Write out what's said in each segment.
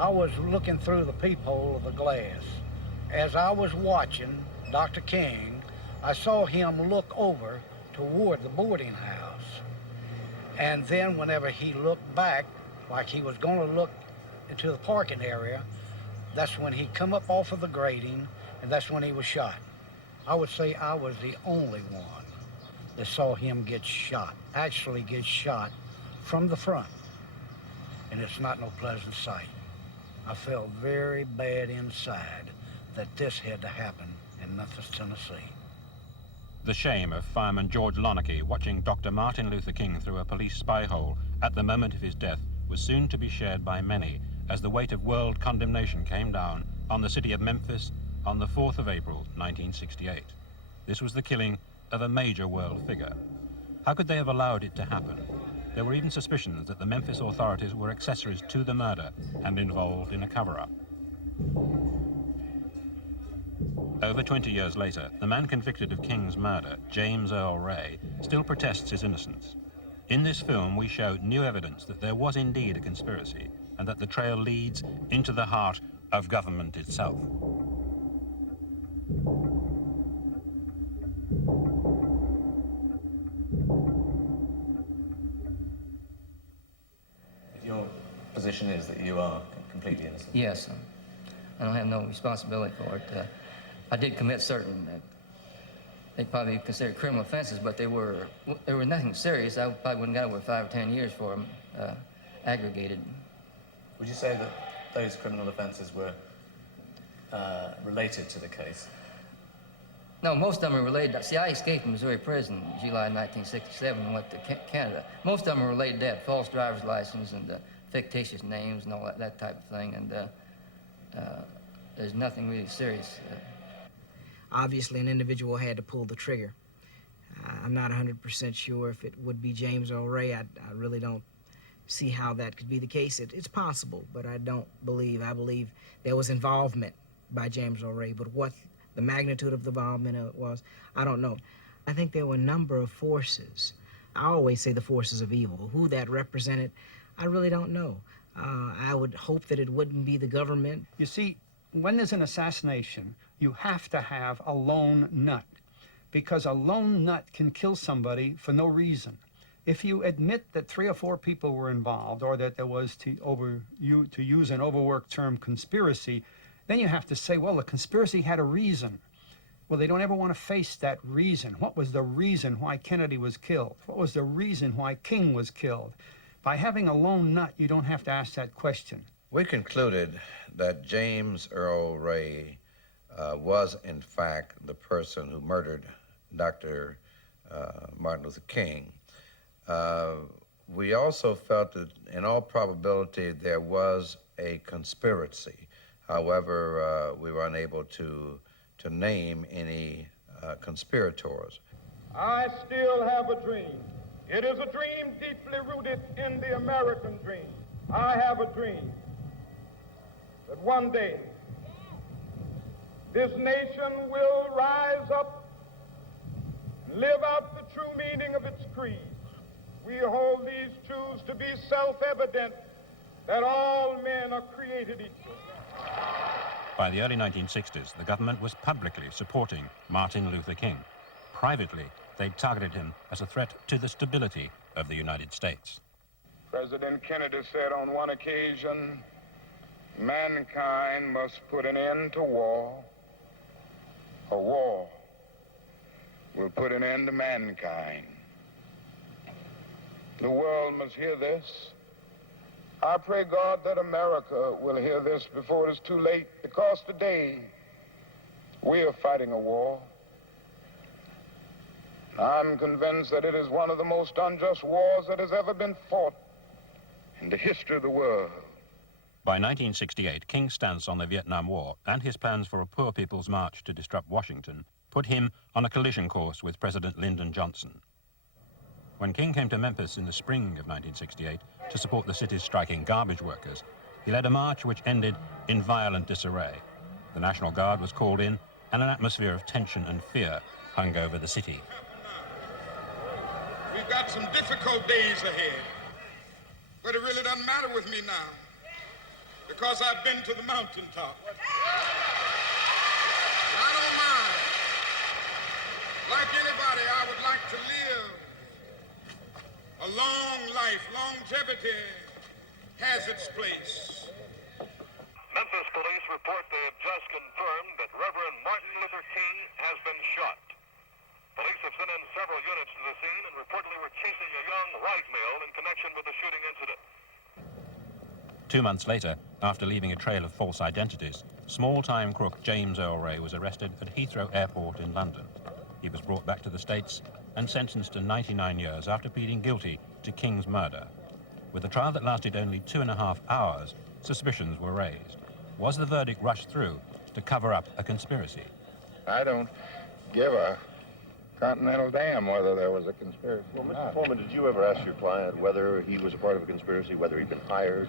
I was looking through the peephole of the glass. As I was watching Dr. King, I saw him look over toward the boarding house. And then whenever he looked back, like he was going to look into the parking area, that's when he come up off of the grating, and that's when he was shot. I would say I was the only one that saw him get shot, actually get shot from the front. And it's not no pleasant sight. I felt very bad inside that this had to happen in Memphis, Tennessee. The shame of fireman George Lonarchy watching Dr. Martin Luther King through a police spy hole at the moment of his death was soon to be shared by many as the weight of world condemnation came down on the city of Memphis on the 4th of April, 1968. This was the killing of a major world figure. How could they have allowed it to happen? There were even suspicions that the Memphis authorities were accessories to the murder and involved in a cover-up. Over 20 years later, the man convicted of King's murder, James Earl Ray, still protests his innocence. In this film, we show new evidence that there was indeed a conspiracy and that the trail leads into the heart of government itself. Your position is that you are completely innocent? Yes. I don't have no responsibility for it. I did commit certain, they probably considered criminal offenses, but they were nothing serious. I probably wouldn't got over 5 or 10 years for them, aggregated. Would you say that those criminal offenses were related to the case? No, most of them are related. See, I escaped from Missouri prison in July 1967 and went to Canada. Most of them are related to that, false driver's license and fictitious names and all that type of thing, and there's nothing really serious. Obviously, an individual had to pull the trigger. I'm not 100% sure if it would be James Earl Ray. I really don't see how that could be the case. It's possible, but I believe there was involvement by James Earl Ray, but what the magnitude of the involvement was, I don't know. I think there were a number of forces. I always say the forces of evil. Who that represented, I really don't know. I would hope that it wouldn't be the government. You see, when there's an assassination, you have to have a lone nut, because a lone nut can kill somebody for no reason. If you admit that 3 or 4 people were involved, or that there was, to use an overworked term, conspiracy, then you have to say, well, the conspiracy had a reason. Well, they don't ever want to face that reason. What was the reason why Kennedy was killed? What was the reason why King was killed? By having a lone nut, you don't have to ask that question. We concluded that James Earl Ray was, in fact, the person who murdered Dr. Martin Luther King. We also felt that, in all probability, there was a conspiracy. However, we were unable to name any conspirators. I still have a dream. It is a dream deeply rooted in the American dream. I have a dream that one day this nation will rise up and live out the true meaning of its creed. We hold these truths to be self-evident, that all men are created equal. By the early 1960s, the government was publicly supporting Martin Luther King. Privately, they targeted him as a threat to the stability of the United States. President Kennedy said on one occasion, mankind must put an end to war, or war will put an end to mankind. The world must hear this. I pray God that America will hear this before it is too late, because today we are fighting a war. I'm convinced that it is one of the most unjust wars that has ever been fought in the history of the world. By 1968, King's stance on the Vietnam War and his plans for a poor people's march to disrupt Washington put him on a collision course with President Lyndon Johnson. When King came to Memphis in the spring of 1968 to support the city's striking garbage workers, he led a march which ended in violent disarray. The National Guard was called in, and an atmosphere of tension and fear hung over the city. We've got some difficult days ahead, but it really doesn't matter with me now, because I've been to the mountaintop. I don't mind. Like anybody, I would like to live a long life. Longevity has its place. Memphis police report they have just confirmed that Reverend Martin Luther King has been shot. Police have sent in several units to the scene and reportedly were chasing a young white male in connection with the shooting incident. 2 months later, after leaving a trail of false identities, small-time crook James Earl Ray was arrested at Heathrow Airport in London. He was brought back to the States and sentenced to 99 years after pleading guilty to King's murder. With a trial that lasted only 2.5 hours, suspicions were raised. Was the verdict rushed through to cover up a conspiracy? I don't give a continental damn whether there was a conspiracy. Well, Mr. Foreman, did you ever ask your client whether he was a part of a conspiracy, whether he'd been hired?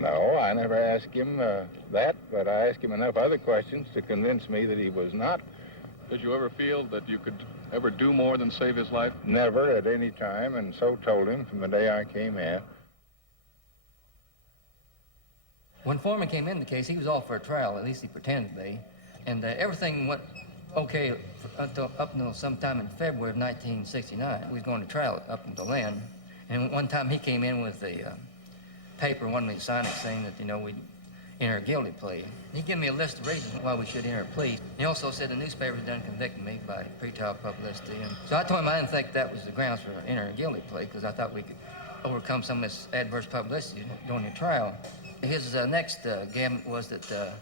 No, I never asked him that, but I asked him enough other questions to convince me that he was not. Did you ever feel that you could ever do more than save his life? Never at any time, and so told him from the day I came in. When Foreman came in the case, he was off for a trial, at least he pretended to be, and everything went okay up until sometime in February of 1969. We was going to trial up until then, and one time he came in with a paper, wanted me to sign it, saying that, you know, we'd enter a guilty plea. He gave me a list of reasons why we should enter a plea. He also said the newspapers done convicted me by pretrial publicity. And so I told him I didn't think that was the grounds for entering a guilty plea, because I thought we could overcome some of this adverse publicity during the trial. His next gamut was that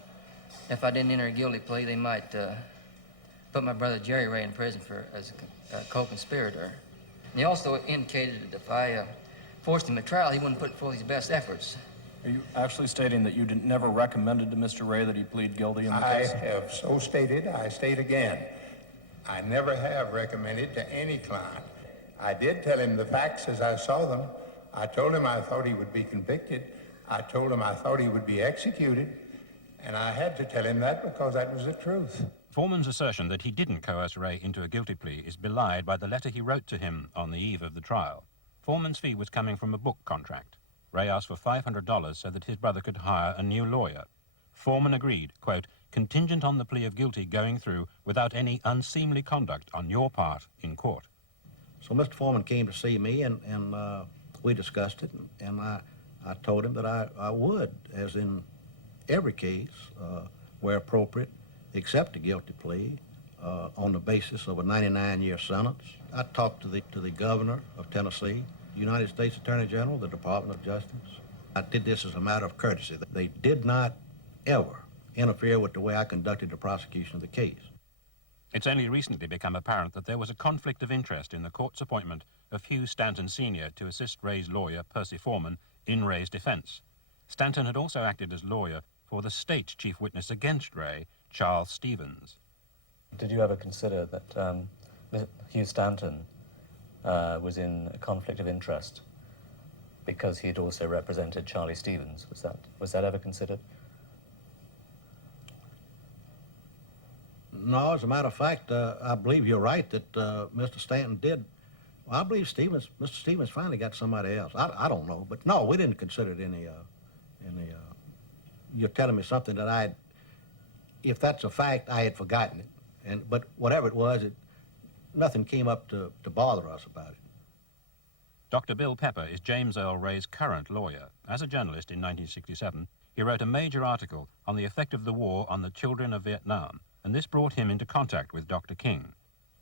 if I didn't enter a guilty plea, they might put my brother Jerry Ray in prison as a co-conspirator. And he also indicated that if I forced him to trial, he wouldn't put forth his best efforts. Are you actually stating that you never recommended to Mr. Ray that he plead guilty in the case? I have so stated, I state again. I never have recommended to any client. I did tell him the facts as I saw them. I told him I thought he would be convicted. I told him I thought he would be executed. And I had to tell him that because that was the truth. Foreman's assertion that he didn't coerce Ray into a guilty plea is belied by the letter he wrote to him on the eve of the trial. Foreman's fee was coming from a book contract. Ray asked for $500 so that his brother could hire a new lawyer. Foreman agreed, quote, contingent on the plea of guilty going through without any unseemly conduct on your part in court. So Mr. Foreman came to see me, and we discussed it, and I told him that I would, as in every case, where appropriate, accept a guilty plea on the basis of a 99-year sentence. I talked to the governor of Tennessee, United States Attorney General, the Department of Justice. I did this as a matter of courtesy. They did not ever interfere with the way I conducted the prosecution of the case. It's only recently become apparent that there was a conflict of interest in the court's appointment of Hugh Stanton Sr. to assist Ray's lawyer, Percy Foreman, in Ray's defense. Stanton had also acted as lawyer for the state chief witness against Ray, Charles Stevens. Did you ever consider that Hugh Stanton was in a conflict of interest because he had also represented Charlie Stevens? Was that ever considered? No, as a matter of fact, I believe you're right that Mr. Stanton did. Well, I believe Mr. Stevens finally got somebody else. I don't know, but no, we didn't consider it any. You're telling me something that if that's a fact, I had forgotten it. But whatever it was, nothing came up to bother us about it. Dr. Bill Pepper is James Earl Ray's current lawyer. As a journalist in 1967, he wrote a major article on the effect of the war on the children of Vietnam, and this brought him into contact with Dr. King.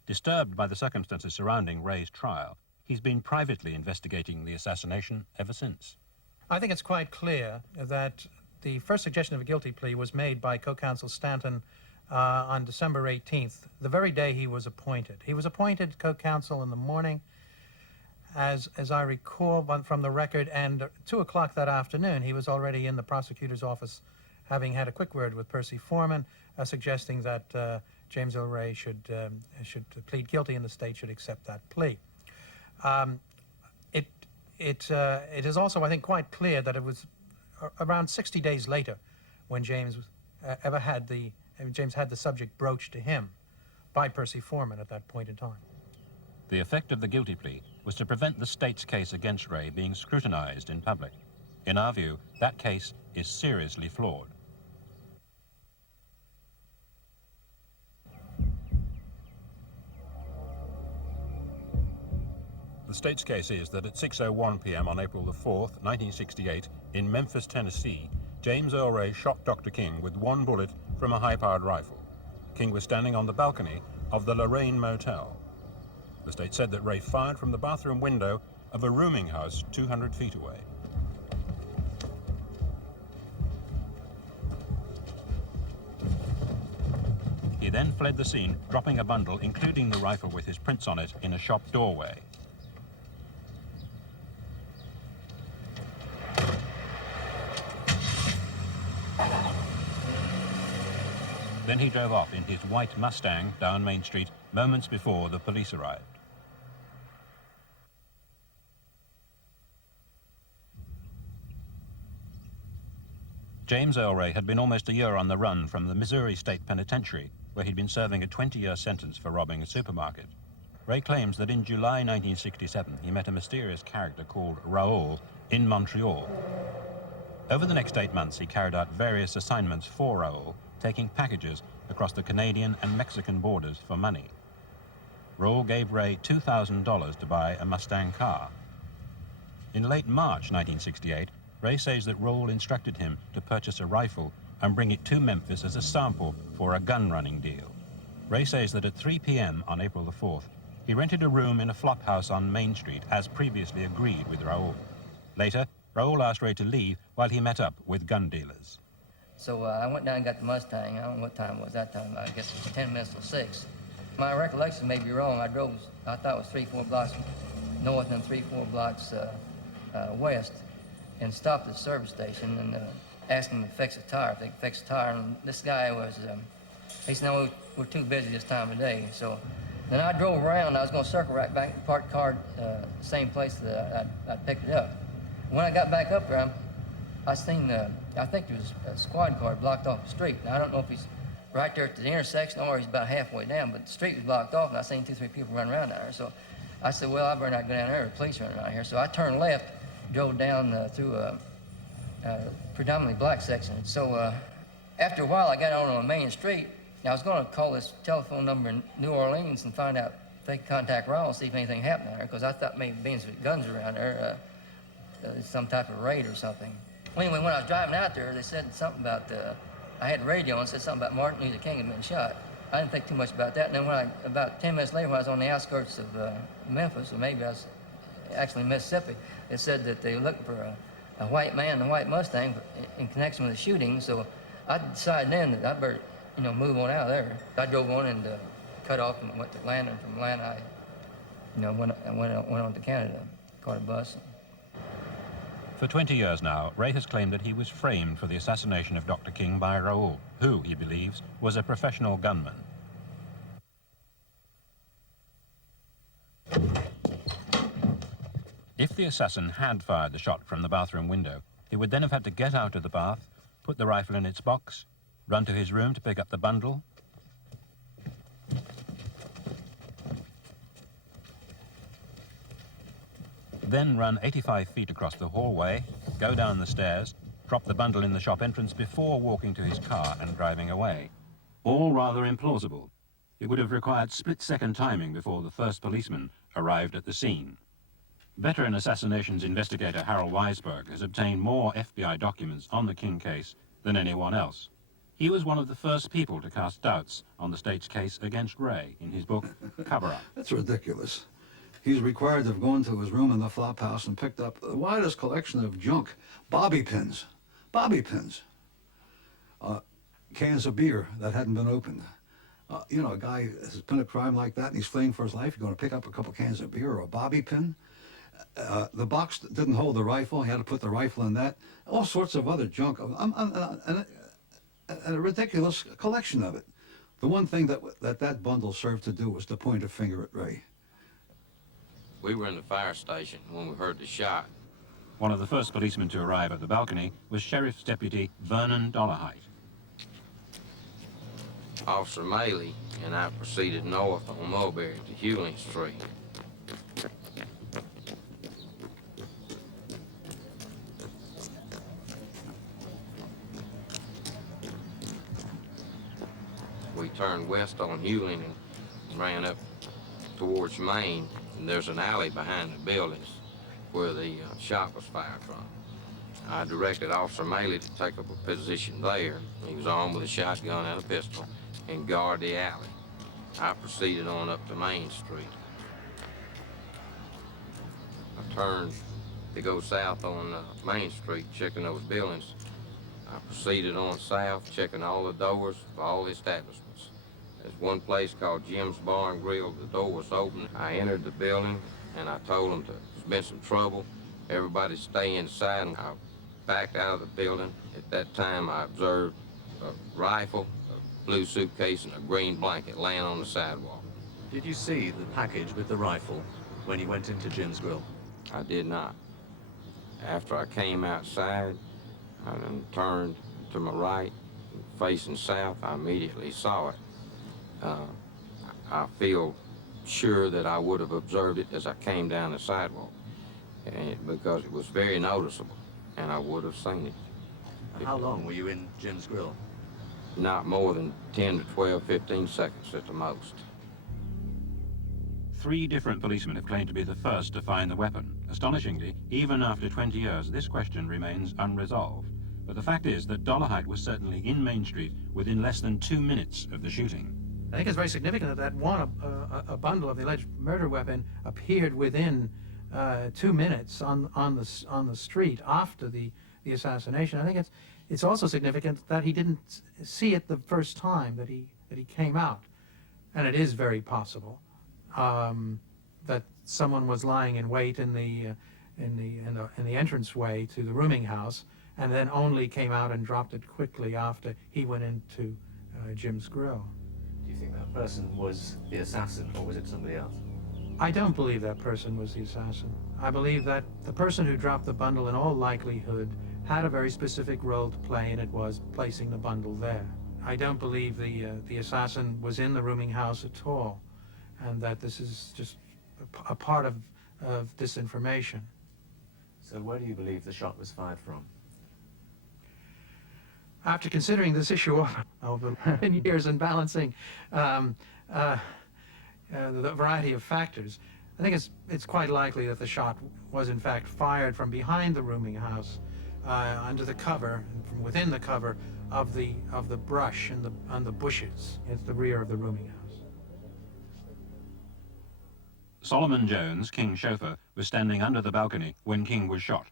Disturbed by the circumstances surrounding Ray's trial, he's been privately investigating the assassination ever since. I think it's quite clear that the first suggestion of a guilty plea was made by co-counsel Stanton on December 18th, the very day he was appointed. He was appointed co-counsel in the morning, as I recall from the record, and 2 o'clock that afternoon he was already in the prosecutor's office, having had a quick word with Percy Foreman, suggesting that James Earl Ray should plead guilty and the state should accept that plea. It is also, I think, quite clear that it was around 60 days later when James had the subject broached to him by Percy Foreman at that point in time. The effect of the guilty plea was to prevent the state's case against Ray being scrutinized in public. In our view, that case is seriously flawed. The state's case is that at 6:01 p.m. on April the 4th, 1968, in Memphis, Tennessee, James Earl Ray shot Dr. King with one bullet from a high-powered rifle. King was standing on the balcony of the Lorraine Motel. The state said that Ray fired from the bathroom window of a rooming house 200 feet away. He then fled the scene, dropping a bundle, including the rifle with his prints on it, in a shop doorway. Then he drove off in his white Mustang down Main Street moments before the police arrived. James Earl Ray had been almost a year on the run from the Missouri State Penitentiary, where he'd been serving a 20-year sentence for robbing a supermarket. Ray claims that in July 1967 he met a mysterious character called Raoul in Montreal. Over the next 8 months he carried out various assignments for Raoul, taking packages across the Canadian and Mexican borders for money. Raoul gave Ray $2,000 to buy a Mustang car. In late March 1968, Ray says that Raoul instructed him to purchase a rifle and bring it to Memphis as a sample for a gun-running deal. Ray says that at 3 p.m. on April the 4th, he rented a room in a flop house on Main Street as previously agreed with Raoul. Later, Raoul asked Ray to leave while he met up with gun dealers. So I went down and got the Mustang. I don't know what time it was that time. I guess it was 10 minutes till 6. My recollection may be wrong. I thought it was 3-4 blocks north and 3-4 blocks west, and stopped at the service station and asked him to fix a tire, if they could fix a tire. And this guy was, he said, no, we're too busy this time of day. So then I drove around. I was going to circle right back and park the car same place that I picked it up. When I got back up there, I seen, I think there was a squad car blocked off the street. Now, I don't know if he's right there at the intersection or he's about halfway down, but the street was blocked off, and I seen 2-3 people running around down there. So I said, well, I better not go down there. The police running around here. So I turned left, drove down through a predominantly black section. So after a while, I got on a main street. I was going to call this telephone number in New Orleans and find out if they could contact Raoul and see if anything happened there, because I thought maybe being some guns around there, some type of raid or something. Well, anyway, when I was driving out there, they said something about, I had the radio and said something about Martin Luther King had been shot. I didn't think too much about that. And then about 10 minutes later, when I was on the outskirts of Memphis, or maybe I was actually in Mississippi, they said that they were looking for a white man in a white Mustang in connection with the shooting. So I decided then that I better, move on out of there. I drove on and cut off and went to Atlanta. And from Atlanta, I went on to Canada, caught a bus. For 20 years now, Ray has claimed that he was framed for the assassination of Dr. King by Raoul, who, he believes, was a professional gunman. If the assassin had fired the shot from the bathroom window, he would then have had to get out of the bath, put the rifle in its box, run to his room to pick up the bundle, then run 85 feet across the hallway, go down the stairs, drop the bundle in the shop entrance before walking to his car and driving away. All rather implausible. It would have required split-second timing before the first policeman arrived at the scene. Veteran Assassinations investigator Harold Weisberg has obtained more FBI documents on the King case than anyone else. He was one of the first people to cast doubts on the state's case against Ray in his book, Cover-Up. That's ridiculous. He's required to have gone to his room in the flop house and picked up the widest collection of junk, bobby pins, cans of beer that hadn't been opened. A guy has been a crime like that and he's fleeing for his life. You're going to pick up a couple cans of beer or a bobby pin? The box didn't hold the rifle. He had to put the rifle in that. All sorts of other junk, and a ridiculous collection of it. The one thing that bundle served to do was to point a finger at Ray. We were in the fire station when we heard the shot. One of the first policemen to arrive at the balcony was Sheriff's Deputy Vernon Dollarhite. Officer Maley and I proceeded north on Mulberry to Hewling Street. turned west on Hewling and ran up towards Main, and there's an alley behind the buildings where the shot was fired from. I directed Officer Maley to take up a position there. He was armed with a shotgun and a pistol and guard the alley. I proceeded on up to Main Street. I turned to go south on Main Street, checking those buildings. I proceeded on south, checking all the doors of all the establishments. There's one place called Jim's Bar and Grill. The door was open. I entered the building, and I told them there's been some trouble. Everybody stay inside. And I backed out of the building. At that time, I observed a rifle, a blue suitcase, and a green blanket laying on the sidewalk. Did you see the package with the rifle when you went into Jim's Grill? I did not. After I came outside, I then turned to my right, facing south. I immediately saw it. I feel sure that I would have observed it as I came down the sidewalk, because it was very noticeable, and I would have seen it. How long were you in Jim's Grill? Not more than 10 to 12, 15 seconds at the most. 3 different policemen have claimed to be the first to find the weapon. Astonishingly, even after 20 years, this question remains unresolved. But the fact is that Dolarhyde was certainly in Main Street within less than 2 minutes of the shooting. I think it's very significant that a bundle of the alleged murder weapon appeared within 2 minutes on the street after the assassination. I think it's also significant that he didn't see it the first time that he came out, and it is very possible that someone was lying in wait in the entranceway to the rooming house, and then only came out and dropped it quickly after he went into Jim's Grill. Do you think that person was the assassin, or was it somebody else? I don't believe that person was the assassin. I believe that the person who dropped the bundle in all likelihood had a very specific role to play, and it was placing the bundle there. I don't believe the assassin was in the rooming house at all, and that this is just a part of disinformation. So where do you believe the shot was fired from? After considering this issue over 10 years and balancing the variety of factors, I think it's quite likely that the shot was in fact fired from behind the rooming house, under the cover, from within the cover of the brush and the bushes. It's the rear of the rooming house. Solomon Jones, King's chauffeur, was standing under the balcony when King was shot.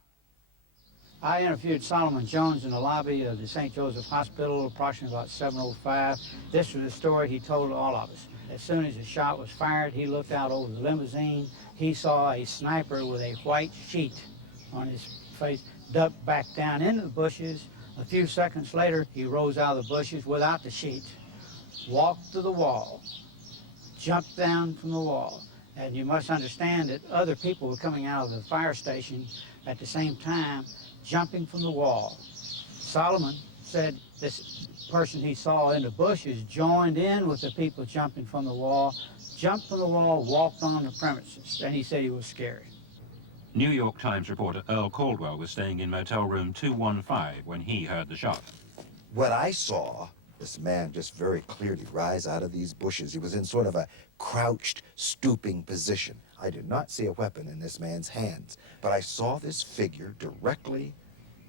I interviewed Solomon Jones in the lobby of the St. Joseph Hospital approximately about 7:05. This was the story he told all of us. As soon as the shot was fired, he looked out over the limousine. He saw a sniper with a white sheet on his face duck back down into the bushes. A few seconds later, he rose out of the bushes without the sheet, walked to the wall, jumped down from the wall. And you must understand that other people were coming out of the fire station at the same time, jumping from the wall. Solomon said this person he saw in the bushes joined in with the people jumping from the wall, jumped from the wall, walked on the premises, and he said he was scared. New York Times reporter Earl Caldwell was staying in motel room 215 when he heard the shot. What I saw, this man just very clearly rise out of these bushes. He was in sort of a crouched, stooping position. I did not see a weapon in this man's hands, but I saw this figure directly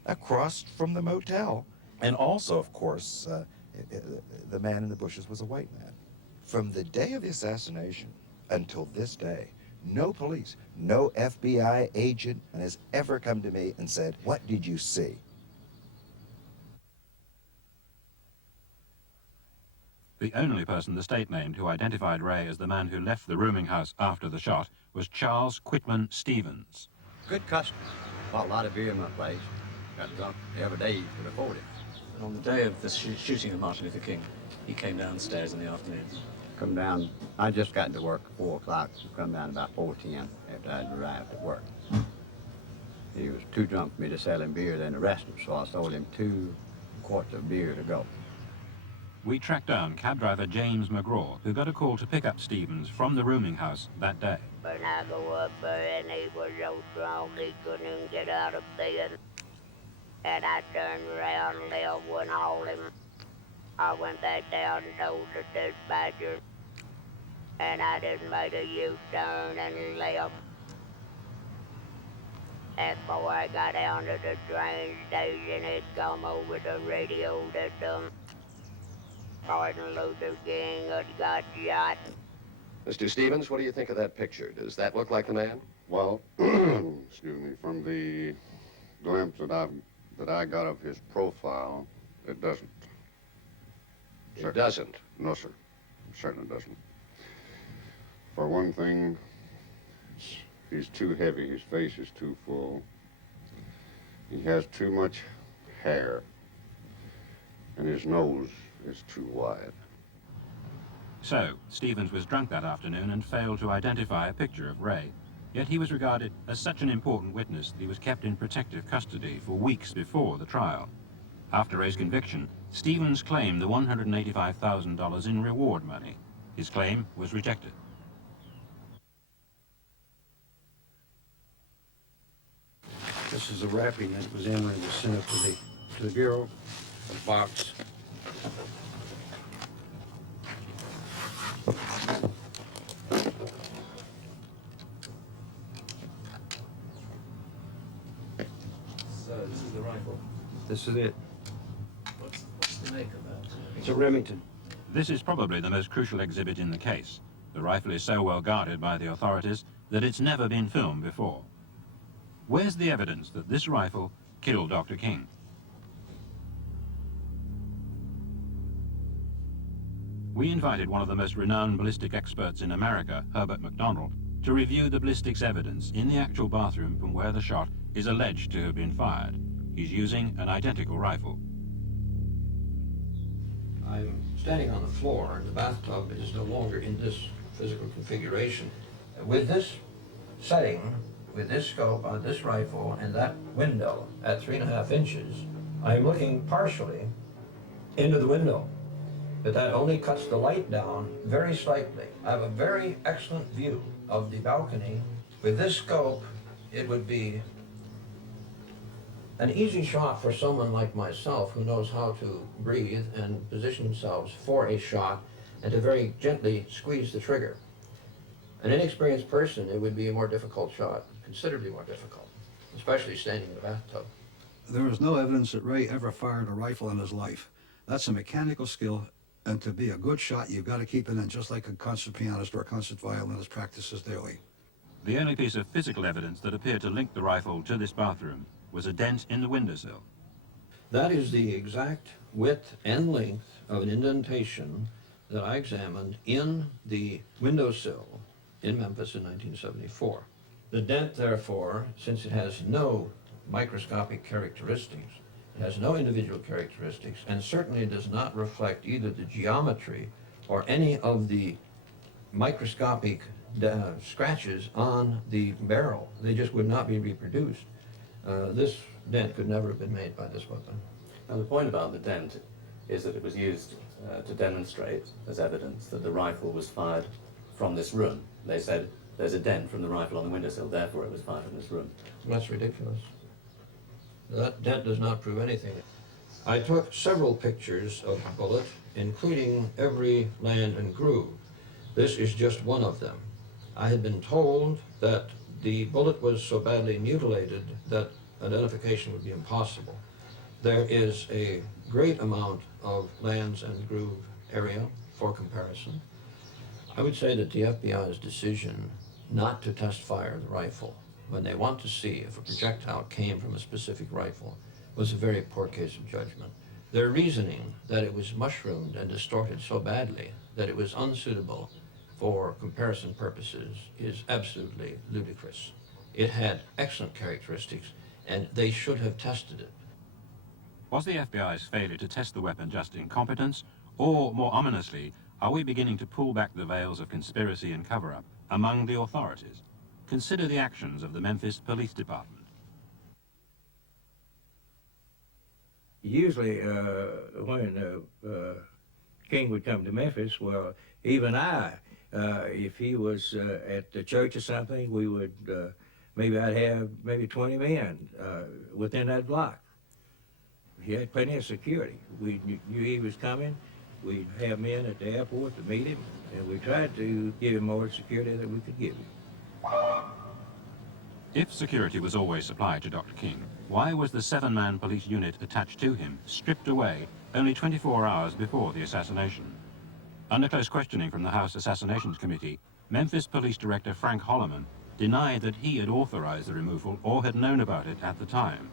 across from the motel. And also, of course, the man in the bushes was a white man. From the day of the assassination until this day, no police, no FBI agent has ever come to me and said, "What did you see?" The only person the state named who identified Ray as the man who left the rooming house after the shot was Charles Quitman Stevens. Good customer. Bought a lot of beer in my place. Got drunk every day you could afford it. And on the day of the shooting of Martin Luther King, he came downstairs in the afternoon. Come down, I just got to work at 4 o'clock, so come down about 4:10 after I'd arrived at work. He was too drunk for me to sell him beer, then arrest him, so I sold him 2 quarts of beer to go. We tracked down cab driver James McGraw, who got a call to pick up Stevens from the rooming house that day. When I go up there and he was so strong he couldn't even get out of bed. And I turned around and Lil went haul him. I went back down and told the dispatcher, and I just made a U-turn and left. And before I got down to the train station, it come over the radio that Martin Luther King had got shot. Mr. Stevens, what do you think of that picture? Does that look like the man? Well, excuse me, from the glimpse that I got of his profile, it doesn't. It doesn't? No, sir. It certainly doesn't. For one thing, he's too heavy. His face is too full. He has too much hair. And his nose is too wide. So, Stevens was drunk that afternoon and failed to identify a picture of Ray. Yet he was regarded as such an important witness that he was kept in protective custody for weeks before the trial. After Ray's conviction, Stevens claimed the $185,000 in reward money. His claim was rejected. This is the wrapping that was in when it was sent up to the Bureau, a box. So this is the rifle. This is it. What's the make of that? It's a Remington. This is probably the most crucial exhibit in the case. The rifle is so well guarded by the authorities that it's never been filmed before. Where's the evidence that this rifle killed Dr. King? We invited one of the most renowned ballistic experts in America, Herbert McDonald, to review the ballistics evidence in the actual bathroom from where the shot is alleged to have been fired. He's using an identical rifle. I'm standing on the floor, and the bathtub is no longer in this physical configuration. With this setting, with this scope on this rifle and that window at 3.5 inches, I'm looking partially into the window, but that only cuts the light down very slightly. I have a very excellent view of the balcony. With this scope, it would be an easy shot for someone like myself who knows how to breathe and position themselves for a shot and to very gently squeeze the trigger. An inexperienced person, it would be a more difficult shot, considerably more difficult, especially standing in the bathtub. There is no evidence that Ray ever fired a rifle in his life. That's a mechanical skill, and to be a good shot, you've got to keep it in just like a concert pianist or a concert violinist practices daily. The only piece of physical evidence that appeared to link the rifle to this bathroom was a dent in the windowsill. That is the exact width and length of an indentation that I examined in the windowsill in Memphis in 1974. The dent, therefore, since it has no microscopic characteristics, it has no individual characteristics, and certainly does not reflect either the geometry or any of the microscopic scratches on the barrel. They just would not be reproduced. This dent could never have been made by this weapon. Now the point about the dent is that it was used to demonstrate as evidence that the rifle was fired from this room. They said there's a dent from the rifle on the windowsill, therefore it was fired from this room. That's ridiculous. That dent does not prove anything. I took several pictures of the bullet, including every land and groove. This is just one of them. I had been told that the bullet was so badly mutilated that identification would be impossible. There is a great amount of lands and groove area for comparison. I would say that the FBI's decision not to test fire the rifle when they want to see if a projectile came from a specific rifle was a very poor case of judgment. Their reasoning that it was mushroomed and distorted so badly that it was unsuitable for comparison purposes is absolutely ludicrous. It had excellent characteristics, and they should have tested it. Was the FBI's failure to test the weapon just incompetence, or, more ominously, are we beginning to pull back the veils of conspiracy and cover-up among the authorities? Consider the actions of the Memphis Police Department. Usually, when King would come to Memphis, well, even I, if he was at the church or something, we would, maybe I'd have maybe 20 men within that block. he had plenty of security. We knew he was coming. We'd have men at the airport to meet him, and we tried to give him more security than we could give him. If security was always supplied to Dr. King, why was the 7-man police unit attached to him stripped away only 24 hours before the assassination? Under close questioning from the House Assassinations Committee, Memphis Police Director Frank Holloman denied that he had authorized the removal or had known about it at the time.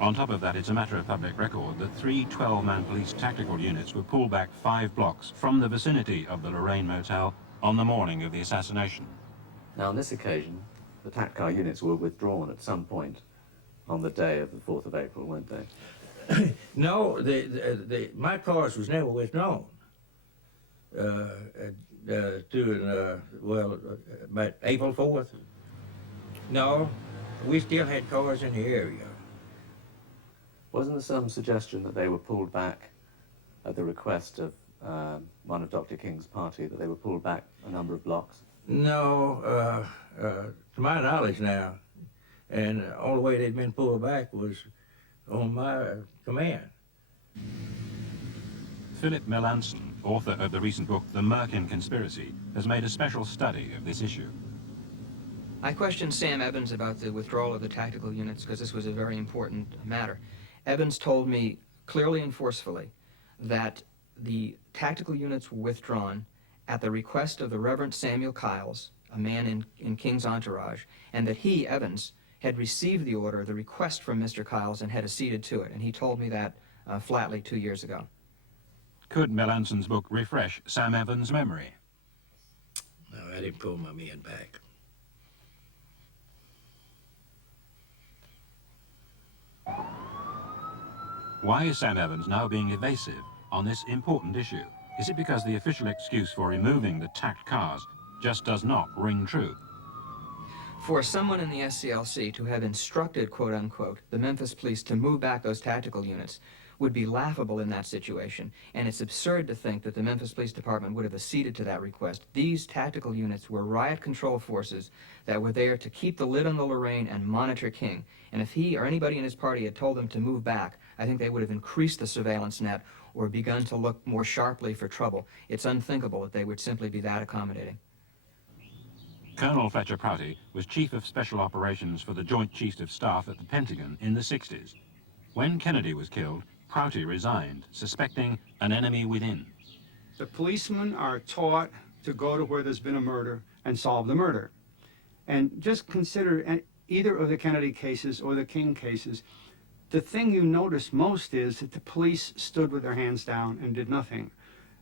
On top of that, it's a matter of public record that 3 12-man police tactical units were pulled back 5 blocks from the vicinity of the Lorraine Motel on the morning of the assassination. Now, on this occasion, the TAC car units were withdrawn at some point on the day of the 4th of April, weren't they? No, my cars was never withdrawn. About April 4th. No, we still had cars in the area. Wasn't there some suggestion that they were pulled back at the request of one of Dr. King's party, that they were pulled back a number of blocks? No, to my knowledge now, and all the way they'd been pulled back was on my command. Philip Melanson, author of the recent book The Merkin Conspiracy, has made a special study of this issue. I questioned Sam Evans about the withdrawal of the tactical units because this was a very important matter. Evans told me clearly and forcefully that the tactical units were withdrawn at the request of the Reverend Samuel Kiles, a man in King's entourage, and that he, Evans, had received the order, the request from Mr. Kiles, and had acceded to it. And he told me that flatly 2 years ago. Could Melanson's book refresh Sam Evans' memory? No, I didn't pull my men back. Why is Sam Evans now being evasive on this important issue? Is it because the official excuse for removing the TAC cars just does not ring true? For someone in the SCLC to have instructed, quote unquote, the Memphis police to move back those tactical units would be laughable in that situation, and it's absurd to think that the Memphis Police Department would have acceded to that request. These tactical units were riot control forces that were there to keep the lid on the Lorraine and monitor King, and if he or anybody in his party had told them to move back, I think they would have increased the surveillance net or begun to look more sharply for trouble. It's unthinkable that they would simply be that accommodating. Colonel Fletcher Prouty was Chief of Special Operations for the Joint Chiefs of Staff at the Pentagon in the 60s. When Kennedy was killed, Prouty resigned, suspecting an enemy within. The policemen are taught to go to where there's been a murder and solve the murder. And just consider either of the Kennedy cases or the King cases, the thing you notice most is that the police stood with their hands down and did nothing.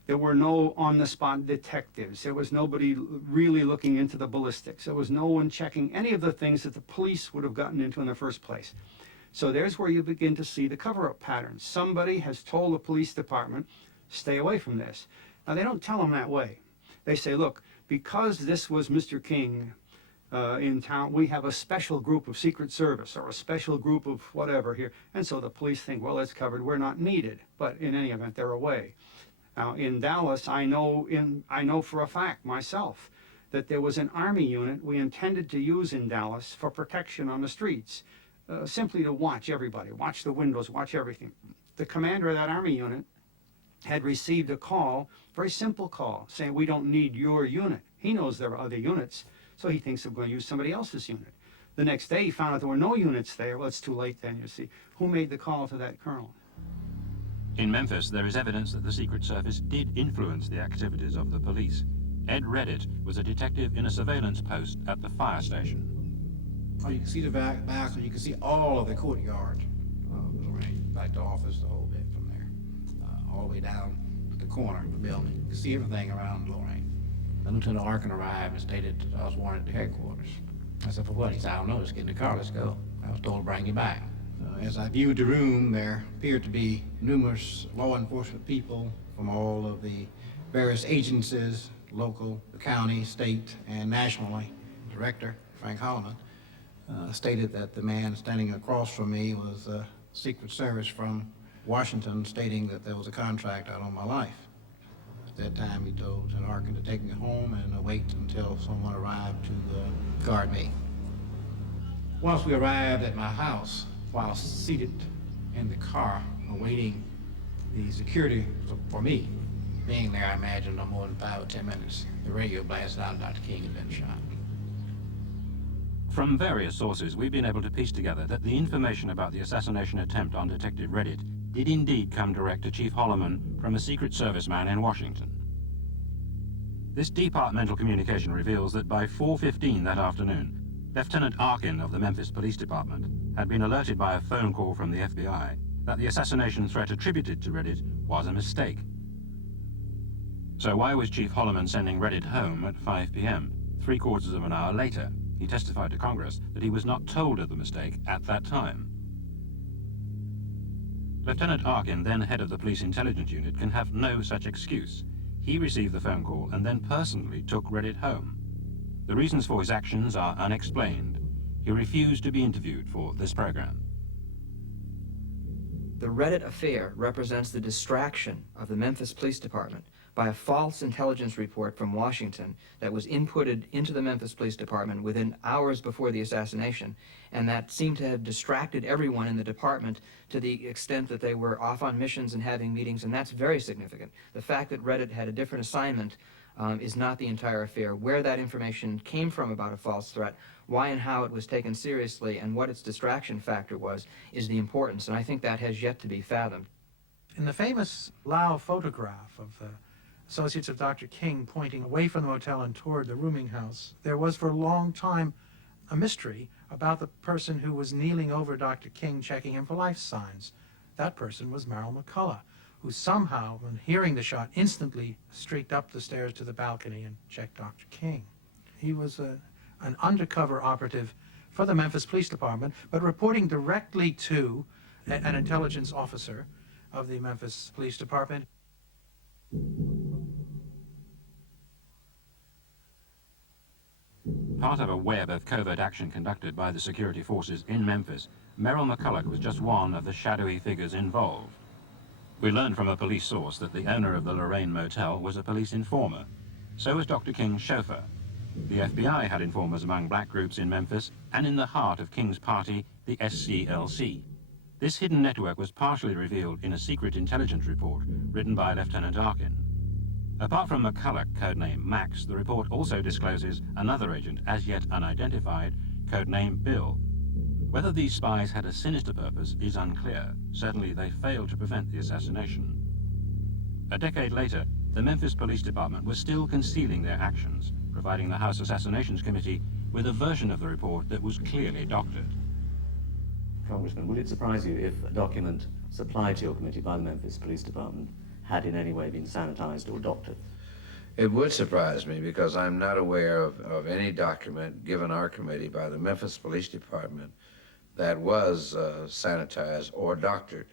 There were no on-the-spot detectives. There was nobody really looking into the ballistics. There was no one checking any of the things that the police would have gotten into in the first place. So there's where you begin to see the cover-up patterns. Somebody has told the police department, stay away from this. Now, they don't tell them that way. They say, look, because this was Mr. King in town, we have a special group of Secret Service or a special group of whatever here. And so the police think, well, it's covered, we're not needed. But in any event, they're away. Now, in Dallas, I know for a fact myself that there was an Army unit we intended to use in Dallas for protection on the streets. Simply to watch everybody, watch the windows, watch everything. The commander of that Army unit had received a call, very simple call, saying we don't need your unit. He knows there are other units, so he thinks they're going to use somebody else's unit. The next day he found out there were no units there. Well, it's too late then, you see. Who made the call to that colonel? In Memphis, there is evidence that the Secret Service did influence the activities of the police. Ed Reddit was a detective in a surveillance post at the fire station. Oh, you can see the back, and you can see all of the courtyard, back to office, the whole bit from there, all the way down to the corner of the building. You can see everything around Lorraine. Then Lieutenant Arkin arrived and stated that I was wanted at headquarters. I said, for what? He said, I don't know, just get in the car, let's go. I was told to bring you back. As I viewed the room, there appeared to be numerous law enforcement people from all of the various agencies, local, the county, state, and nationally. Director, Frank Holloman, stated that the man standing across from me was Secret Service from Washington, stating that there was a contract out on my life. At that time, he told Lieutenant Arkin to take me home and wait until someone arrived to guard me. Once we arrived at my house, while seated in the car awaiting the security for me. Being there, I imagine no more than 5 or 10 minutes. The radio blasted out Dr. King had been shot. From various sources, we've been able to piece together that the information about the assassination attempt on Detective Reddit did indeed come direct to Chief Holloman from a Secret Service man in Washington. This departmental communication reveals that by 4:15 that afternoon, Lieutenant Arkin of the Memphis Police Department had been alerted by a phone call from the FBI that the assassination threat attributed to Reddit was a mistake. So why was Chief Holloman sending Reddit home at 5 p.m., 3/4 of an hour later? He testified to Congress that he was not told of the mistake at that time. Lieutenant Arkin, then head of the Police Intelligence Unit, can have no such excuse. He received the phone call and then personally took Reddit home. The reasons for his actions are unexplained. He refused to be interviewed for this program. The Reddit affair represents the distraction of the Memphis Police Department by a false intelligence report from Washington that was inputted into the Memphis Police Department within hours before the assassination, and that seemed to have distracted everyone in the department to the extent that they were off on missions and having meetings, and that's very significant. The fact that Reddit had a different assignment is not the entire affair. Where that information came from about a false threat, why and how it was taken seriously, and what its distraction factor was, is the importance, and I think that has yet to be fathomed. In the famous Lau photograph of the associates of Dr. King pointing away from the motel and toward the rooming house, there was for a long time a mystery about the person who was kneeling over Dr. King checking him for life signs. That person was Merrill McCullough, who somehow, when hearing the shot, instantly streaked up the stairs to the balcony and checked Dr. King. He was an undercover operative for the Memphis Police Department, but reporting directly to an intelligence officer of the Memphis Police Department. Part of a web of covert action conducted by the security forces in Memphis, Merrill McCullough was just one of the shadowy figures involved. We learned from a police source that the owner of the Lorraine Motel was a police informer. So was Dr. King's chauffeur. The FBI had informers among black groups in Memphis and in the heart of King's party, the SCLC. This hidden network was partially revealed in a secret intelligence report written by Lieutenant Arkin. Apart from McCullough, codename Max, the report also discloses another agent, as yet unidentified, codenamed Bill. Whether these spies had a sinister purpose is unclear. Certainly they failed to prevent the assassination. A decade later, the Memphis Police Department was still concealing their actions, providing the House Assassinations Committee with a version of the report that was clearly doctored. Congressman, would it surprise you if a document supplied to your committee by the Memphis Police Department had in any way been sanitized or doctored? It would surprise me because I'm not aware of any document given our committee by the Memphis Police Department that was sanitized or doctored.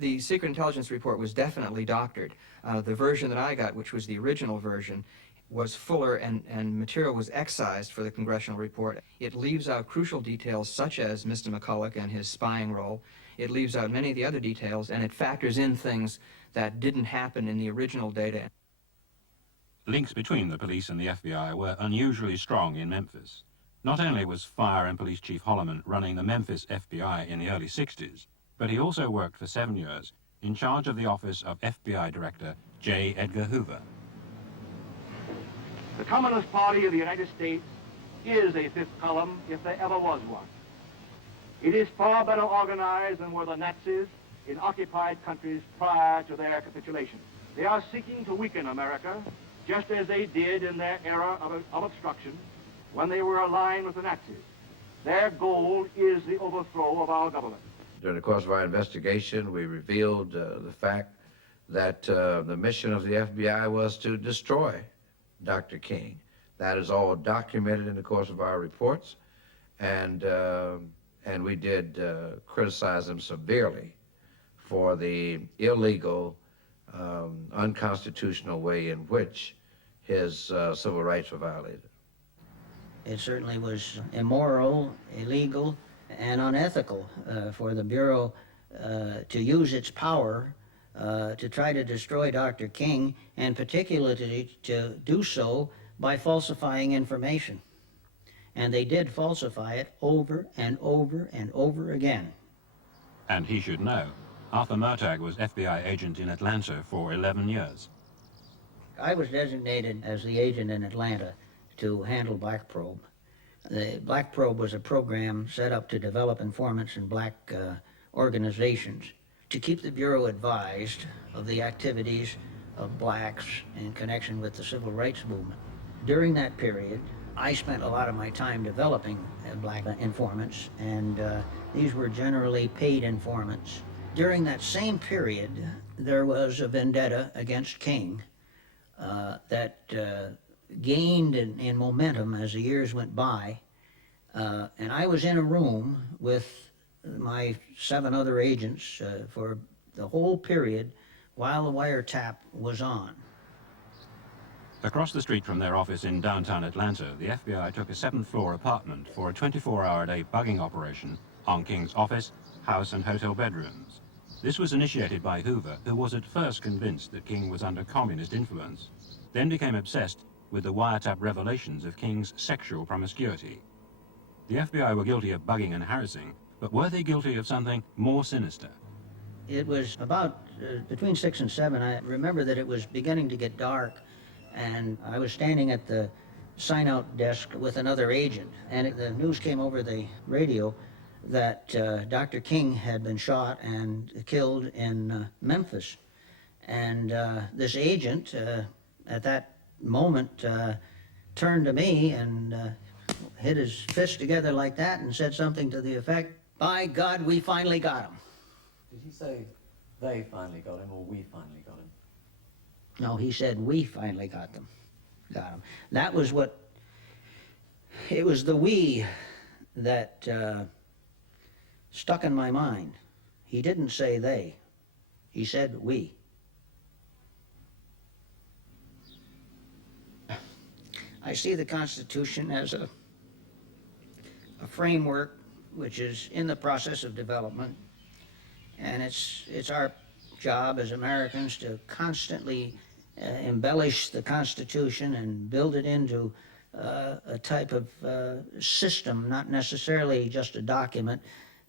The secret intelligence report was definitely doctored. The version that I got, which was the original version, was fuller and material was excised for the congressional report. It leaves out crucial details such as Mr. McCullough and his spying role. It leaves out many of the other details, and it factors in things that didn't happen in the original data. Links between the police and the FBI were unusually strong in Memphis. Not only was Fire and Police Chief Holloman running the Memphis FBI in the early 60s, but he also worked for 7 years in charge of the office of FBI Director J. Edgar Hoover. The Communist Party of the United States is a fifth column if there ever was one. It is far better organized than were the Nazis in occupied countries prior to their capitulation. They are seeking to weaken America, just as they did in their era of obstruction when they were aligned with the Nazis. Their goal is the overthrow of our government. During the course of our investigation, we revealed the fact that the mission of the FBI was to destroy Dr. King. That is all documented in the course of our reports, and we did criticize him severely for the illegal, unconstitutional way in which his civil rights were violated. It certainly was immoral, illegal, and unethical for the Bureau to use its power to try to destroy Dr. King, and particularly to do so by falsifying information. And they did falsify it over and over and over again. And he should know. Arthur Murtagh was FBI agent in Atlanta for 11 years. I was designated as the agent in Atlanta to handle Black Probe. The Black Probe was a program set up to develop informants in black organizations to keep the Bureau advised of the activities of blacks in connection with the civil rights movement. During that period, I spent a lot of my time developing black informants, and these were generally paid informants. During that same period, there was a vendetta against King that gained in momentum as the years went by, and I was in a room with my 7 other agents for the whole period while the wiretap was on. Across the street from their office in downtown Atlanta, the FBI took a 7th-floor apartment for a 24-hour-a-day bugging operation on King's office, house, and hotel bedrooms. This was initiated by Hoover, who was at first convinced that King was under communist influence, then became obsessed with the wiretap revelations of King's sexual promiscuity. The FBI were guilty of bugging and harassing, but were they guilty of something more sinister? It was about between 6 and 7. I remember that it was beginning to get dark, and I was standing at the sign-out desk with another agent, and the news came over the radio that Dr. King had been shot and killed in Memphis. And this agent, at that moment, turned to me and hit his fist together like that and said something to the effect, "By God, we finally got him." Did he say they finally got him or we finally got him? No, he said we finally got him. That was what, it was the we that stuck in my mind. He didn't say they, he said we. I see the Constitution as a framework which is in the process of development, and it's our job as Americans to constantly embellish the Constitution and build it into a type of system, not necessarily just a document,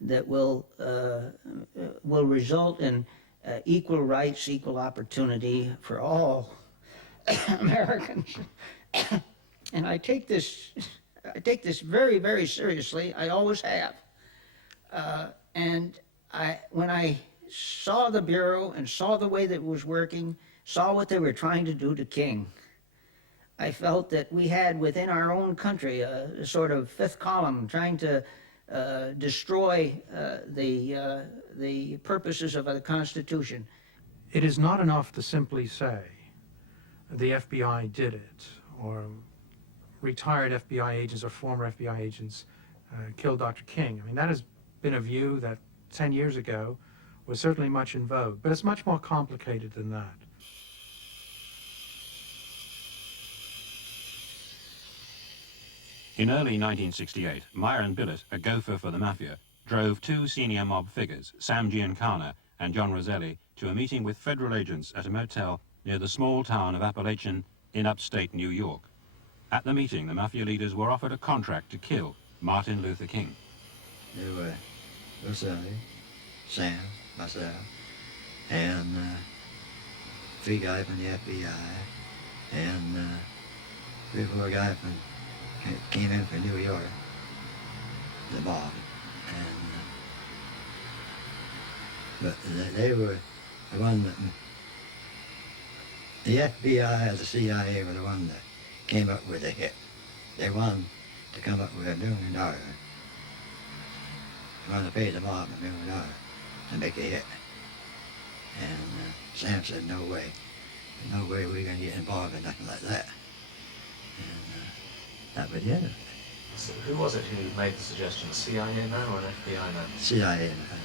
that will result in equal rights, equal opportunity for all Americans. And I take this very, very seriously. I always have. And when I saw the Bureau and saw the way that it was working, saw what they were trying to do to King, I felt that we had within our own country a sort of fifth column trying to destroy the purposes of the Constitution. It is not enough to simply say the FBI did it, or retired FBI agents or former FBI agents killed Dr. King. I mean, that has been a view that 10 years ago was certainly much in vogue, but it's much more complicated than that. In early 1968, Myron Billett, a gopher for the Mafia, drove 2 senior mob figures, Sam Giancana and John Roselli, to a meeting with federal agents at a motel near the small town of Appalachian in upstate New York. At the meeting, the Mafia leaders were offered a contract to kill Martin Luther King. There were Roselli, Sam, myself, and 3 guys from the FBI, and 3 or 4 guys came in from New York, the mob, and but they were the one that the FBI or the CIA were the one that came up with the hit. They wanted to come up with $1 million. They wanted to pay the mob $1 million to make a hit. And Sam said, no way. No way we're going to get involved in nothing like that. And that was it. So who was it who made the suggestion? A CIA man or an FBI man? CIA man.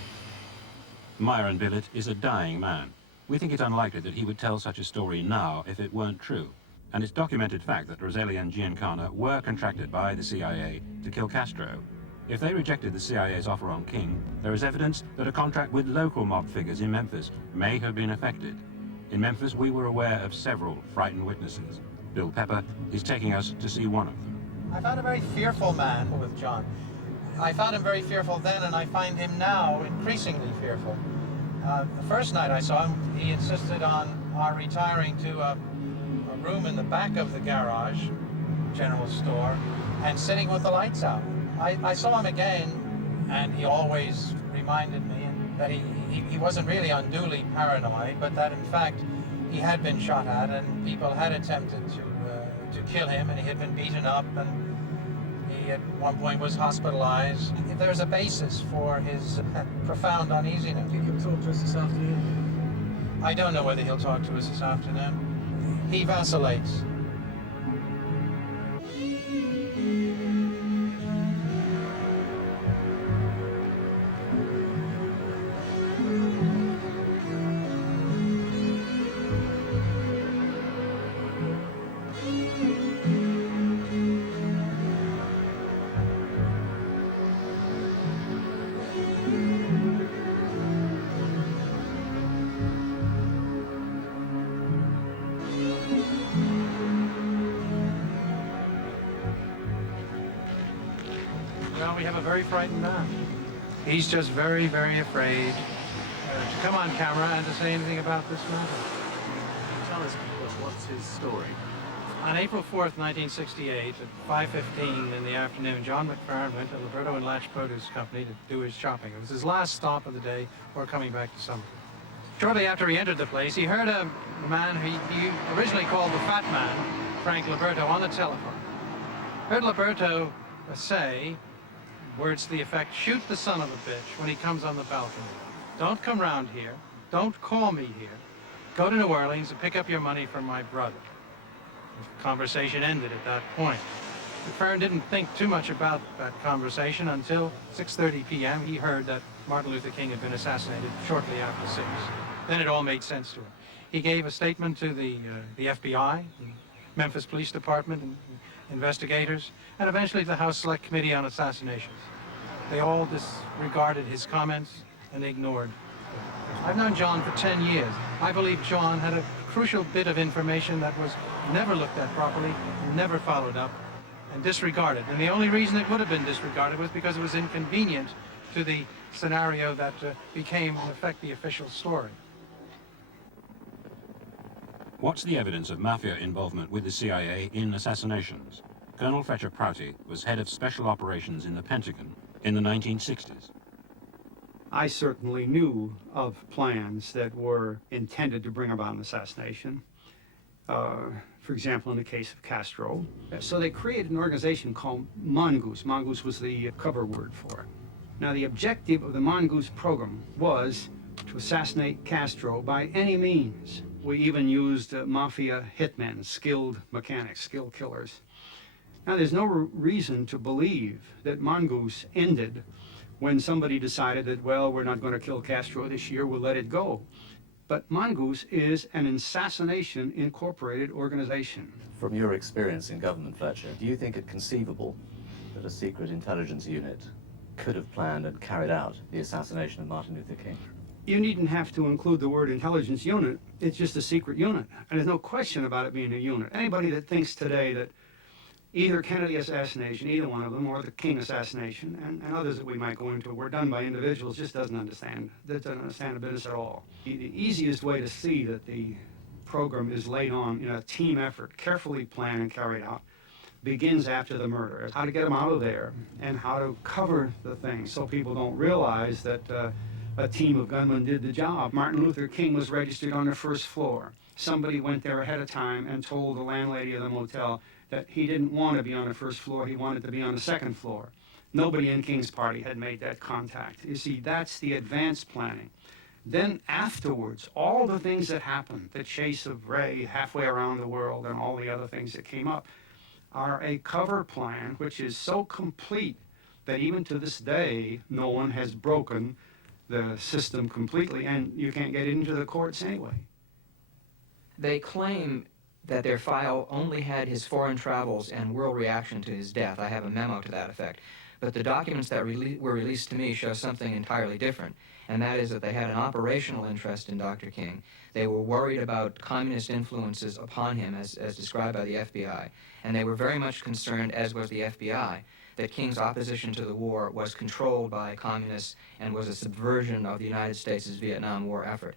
Myron Billett is a dying man. We think it unlikely that he would tell such a story now if it weren't true. And it's documented fact that Roselli and Giancana were contracted by the CIA to kill Castro. If they rejected the CIA's offer on King, there is evidence that a contract with local mob figures in Memphis may have been affected. In Memphis, we were aware of several frightened witnesses. Bill Pepper is taking us to see one of them. I found a very fearful man with John. I found him very fearful then, and I find him now increasingly fearful. The first night I saw him, he insisted on our retiring to a room in the back of the garage, general store, and sitting with the lights out. I saw him again, and he always reminded me that he wasn't really unduly paranoid, but that in fact he had been shot at, and people had attempted to kill him, and he had been beaten up, and he at one point was hospitalized. There's a basis for his profound uneasiness. Do you think he'll talk to us this afternoon? I don't know whether he'll talk to us this afternoon. He vacillates. Well, we have a very frightened man. He's just very, very afraid to come on camera and to say anything about this matter. Tell us what's his story. On April 4th, 1968, at 5:15 in the afternoon, John McFarren went to Liberto and Latch Produce Company to do his shopping. It was his last stop of the day before coming back to Sumter. Shortly after he entered the place, he heard a man he originally called the Fat Man, Frank Liberto, on the telephone. Heard Liberto say, words to the effect, "Shoot the son of a bitch when he comes on the balcony. Don't come round here. Don't call me here. Go to New Orleans and pick up your money from my brother." The conversation ended at that point. McFarren didn't think too much about that conversation until 6:30 p.m. He heard that Martin Luther King had been assassinated shortly after 6. Then it all made sense to him. He gave a statement to the FBI, the Memphis Police Department, and investigators, and eventually to the House Select Committee on Assassinations. They all disregarded his comments and ignored. I've known John for 10 years. I believe John had a crucial bit of information that was never looked at properly, never followed up, and disregarded. And the only reason it would have been disregarded was because it was inconvenient to the scenario that became, in effect, the official story. What's the evidence of mafia involvement with the CIA in assassinations? Colonel Fletcher Prouty was head of special operations in the Pentagon in the 1960s. I certainly knew of plans that were intended to bring about an assassination. For example, in the case of Castro. So they created an organization called Mongoose. Mongoose was the cover word for it. Now, the objective of the Mongoose program was to assassinate Castro by any means. We even used mafia hitmen, skilled mechanics, skilled killers. Now, there's no reason to believe that Mongoose ended when somebody decided that, well, we're not going to kill Castro this year, we'll let it go. But Mongoose is an Assassination Incorporated organization. From your experience in government, Fletcher, do you think it conceivable that a secret intelligence unit could have planned and carried out the assassination of Martin Luther King? You needn't have to include the word intelligence unit. It's just a secret unit. And there's no question about it being a unit. Anybody that thinks today that either Kennedy assassination, either one of them, or the King assassination, and others that we might go into, were done by individuals, just doesn't understand the business at all. The easiest way to see that the program is laid on in a team effort, carefully planned and carried out, begins after the murder. How to get them out of there and how to cover the thing so people don't realize that a team of gunmen did the job. Martin Luther King was registered on the first floor. Somebody went there ahead of time and told the landlady of the motel that he didn't want to be on the first floor, he wanted to be on the second floor. Nobody in King's party had made that contact. You see, that's the advanced planning. Then afterwards, all the things that happened, the chase of Ray halfway around the world and all the other things that came up, are a cover plan which is so complete that even to this day, no one has broken the system completely, and you can't get into the courts anyway. They claim that their file only had his foreign travels and world reaction to his death. I have a memo to that effect. But the documents that were released to me show something entirely different, and that is that they had an operational interest in Dr. King. They were worried about communist influences upon him, as described by the FBI, and they were very much concerned, as was the FBI, that King's opposition to the war was controlled by communists and was a subversion of the United States' Vietnam War effort.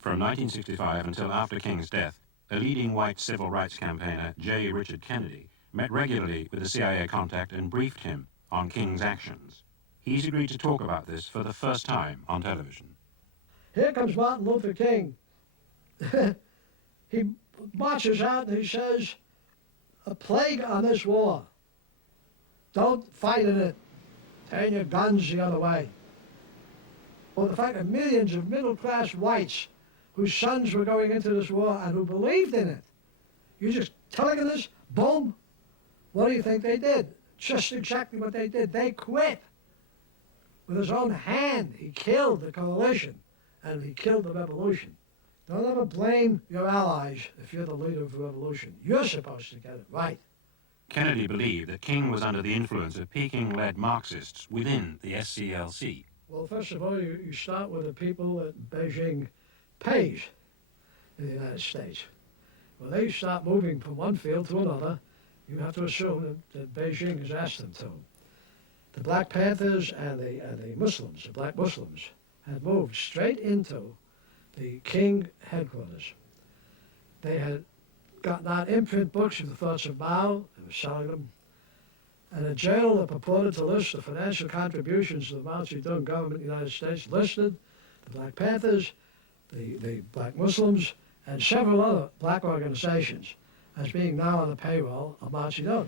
From 1965 until after King's death, a leading white civil rights campaigner, J. Richard Kennedy, met regularly with a CIA contact and briefed him on King's actions. He's agreed to talk about this for the first time on television. Here comes Martin Luther King. He marches out and he says, "A plague on this war. Don't fight in it. Turn your guns the other way." Well, the fact that millions of middle-class whites whose sons were going into this war and who believed in it, you just telling them this, boom, what do you think they did? Just exactly what they did. They quit. With his own hand, he killed the coalition and he killed the revolution. Don't ever blame your allies if you're the leader of the revolution. You're supposed to get it right. Kennedy believed that King was under the influence of Peking-led Marxists within the SCLC. Well, first of all, you start with the people that Beijing pays in the United States. When they start moving from one field to another, you have to assume that Beijing has asked them to. The Black Panthers and the Muslims, the black Muslims, had moved straight into the King headquarters. They had gotten out imprint books of the thoughts of Mao, they were selling them, and a journal that purported to list the financial contributions to the Mao Zedong government of the United States listed the Black Panthers, the Black Muslims, and several other black organizations as being now on the payroll of Mao Zedong.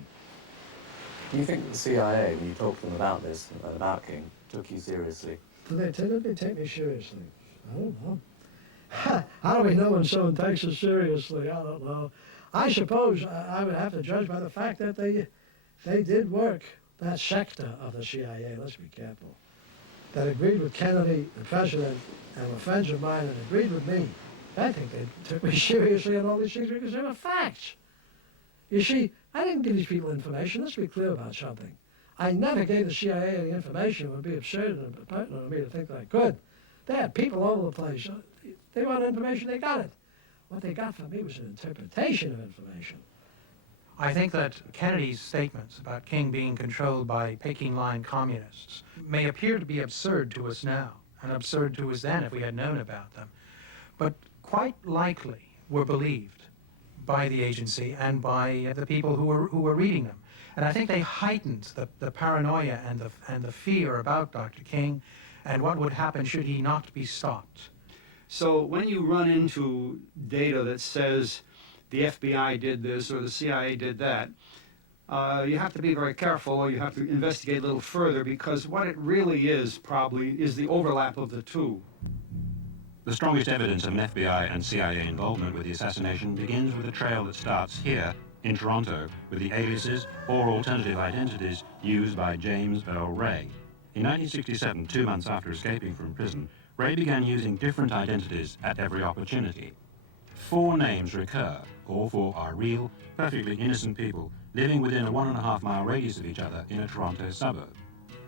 Do you think the CIA, when you talked to them about this, about King, took you seriously? Did they take me seriously? I don't know. How do we know when someone takes us seriously? I don't know. I suppose I would have to judge by the fact that they did work, that sector of the CIA, let's be careful, that agreed with Kennedy, the president, and were friends of mine and agreed with me. I think they took me seriously on all these things because they were facts. You see, I didn't give these people information. Let's be clear about something. I never gave the CIA any information. It would be absurd and impertinent of me to think that I could. They had people all over the place. They wanted information, they got it. What they got from me was an interpretation of information. I think that Kennedy's statements about King being controlled by Peking-line communists may appear to be absurd to us now, and absurd to us then if we had known about them, but quite likely were believed by the agency and by the people who were reading them. And I think they heightened the paranoia and the fear about Dr. King and what would happen should he not be stopped. So when you run into data that says the FBI did this or the CIA did that, you have to be very careful, or you have to investigate a little further, because what it really is probably is the overlap of the two. The strongest evidence of an FBI and CIA involvement with the assassination begins with a trail that starts here in Toronto with the aliases or alternative identities used by James Earl Ray. In 1967, 2 months after escaping from prison, Ray began using different identities at every opportunity. 4 names recur. All 4 are real, perfectly innocent people living within a 1.5-mile radius of each other in a Toronto suburb.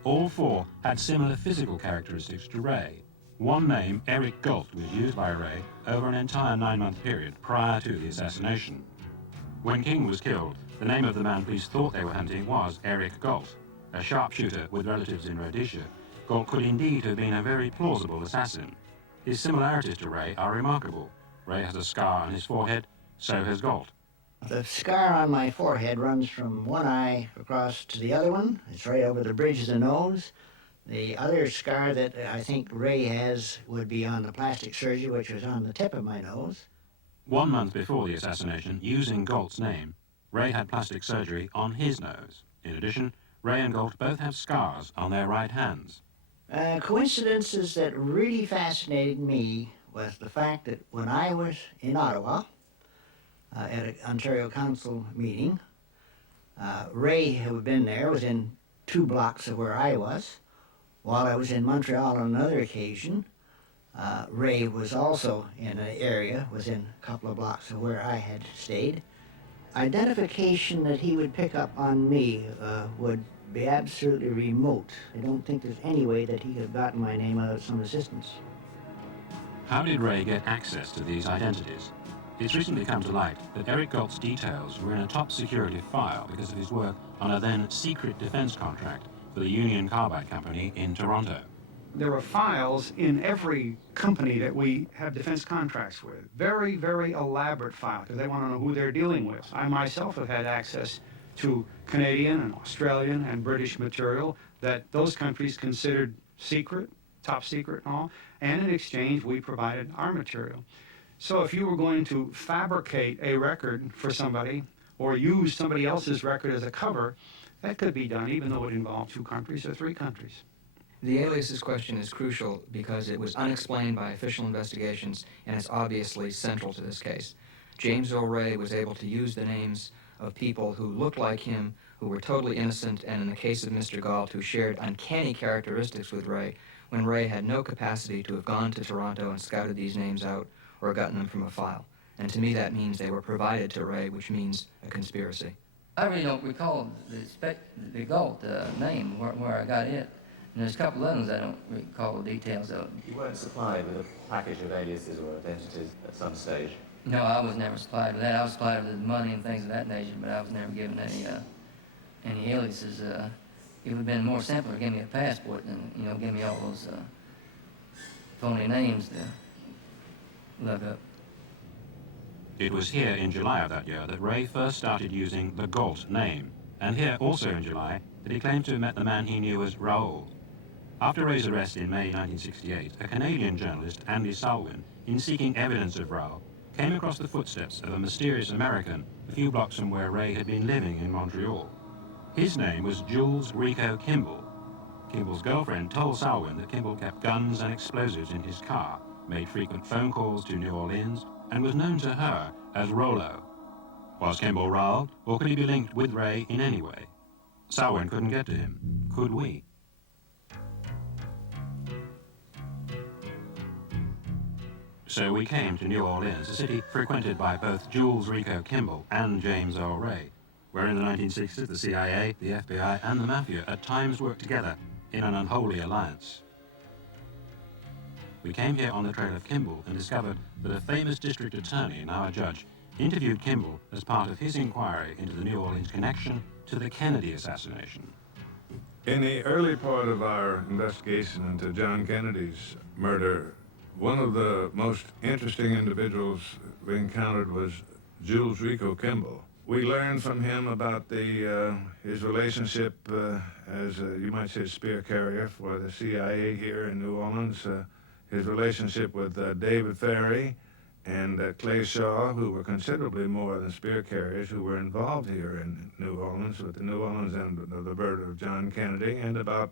All 4 had similar physical characteristics to Ray. One name, Eric Galt, was used by Ray over an entire 9-month period prior to the assassination. When King was killed, the name of the man police thought they were hunting was Eric Galt. A sharpshooter with relatives in Rhodesia, Galt could indeed have been a very plausible assassin. His similarities to Ray are remarkable. Ray has a scar on his forehead, so has Galt. The scar on my forehead runs from one eye across to the other one. It's right over the bridge of the nose. The other scar that I think Ray has would be on the plastic surgery, which was on the tip of my nose. 1 month before the assassination, using Galt's name, Ray had plastic surgery on his nose. In addition, Ray and Galt both have scars on their right hands. Coincidences that really fascinated me was the fact that when I was in Ottawa at an Ontario Council meeting, Ray, who had been there, was in 2 blocks of where I was. While I was in Montreal on another occasion, Ray was also in an area within a couple of blocks of where I had stayed. Identification that he would pick up on me would be absolutely remote. I don't think there's any way that he could have gotten my name without some assistance. How did Ray get access to these identities? It's recently come to light that Eric Galt's details were in a top security file because of his work on a then secret defense contract for the Union Carbide Company in Toronto. There were files in every company that we have defense contracts with. Very, very elaborate files, because they want to know who they're dealing with. I myself have had access to Canadian and Australian and British material that those countries considered secret, top secret and all, and in exchange we provided our material. So if you were going to fabricate a record for somebody or use somebody else's record as a cover, that could be done even though it involved 2 countries or 3 countries. The aliases question is crucial because it was unexplained by official investigations and is obviously central to this case. James Earl Ray was able to use the names of people who looked like him, who were totally innocent, and in the case of Mr. Galt, who shared uncanny characteristics with Ray, when Ray had no capacity to have gone to Toronto and scouted these names out or gotten them from a file. And to me that means they were provided to Ray, which means a conspiracy. I really don't recall the Galt name, where I got it. And there's a couple of others I don't recall the details of. You weren't supplied with a package of aliases or identities at some stage? No, I was never supplied with that. I was supplied with money and things of that nature, but I was never given any aliases. It would have been more simpler to give me a passport than, give me all those phony names to look up. It was here in July of that year that Ray first started using the Galt name, and here also in July that he claimed to have met the man he knew as Raoul. After Ray's arrest in May 1968, a Canadian journalist, Andy Salwin, in seeking evidence of Raoul, came across the footsteps of a mysterious American a few blocks from where Ray had been living in Montreal. His name was Jules Rico Kimball. Kimball's girlfriend told Salwin that Kimball kept guns and explosives in his car, made frequent phone calls to New Orleans, and was known to her as Rollo. Was Kimball Raoul, or could he be linked with Ray in any way? Salwin couldn't get to him. Could we? So we came to New Orleans, a city frequented by both Jules Rico Kimball and James Earl Ray, where in the 1960s the CIA, the FBI, and the Mafia at times worked together in an unholy alliance. We came here on the trail of Kimball and discovered that a famous district attorney, now a judge, interviewed Kimball as part of his inquiry into the New Orleans connection to the Kennedy assassination. In the early part of our investigation into John Kennedy's murder, one of the most interesting individuals we encountered was Jules Rico Kimball. We learned from him about his relationship as, you might say, spear carrier for the CIA here in New Orleans, his relationship with David Ferry and Clay Shaw, who were considerably more than spear carriers, who were involved here in New Orleans with the New Orleans end of the murder of John Kennedy, and about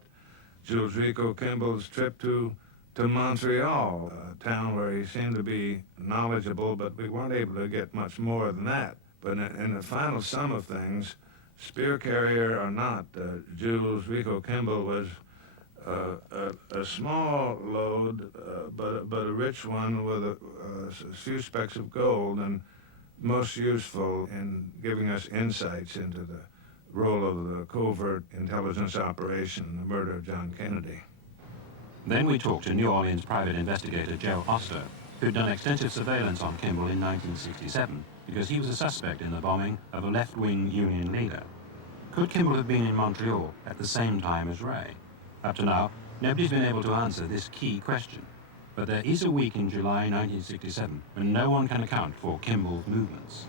Jules Rico Kimball's trip to Montreal, a town where he seemed to be knowledgeable, but we weren't able to get much more than that. But in the final sum of things, spear carrier or not, Jules Rico Kimball was a small load, but a rich one with a few specks of gold, and most useful in giving us insights into the role of the covert intelligence operation, the murder of John Kennedy. Then we talked to New Orleans private investigator Joe Oster, who'd done extensive surveillance on Kimball in 1967 because he was a suspect in the bombing of a left-wing Union leader. Could Kimball have been in Montreal at the same time as Ray? Up to now, nobody's been able to answer this key question. But there is a week in July 1967 when no one can account for Kimball's movements.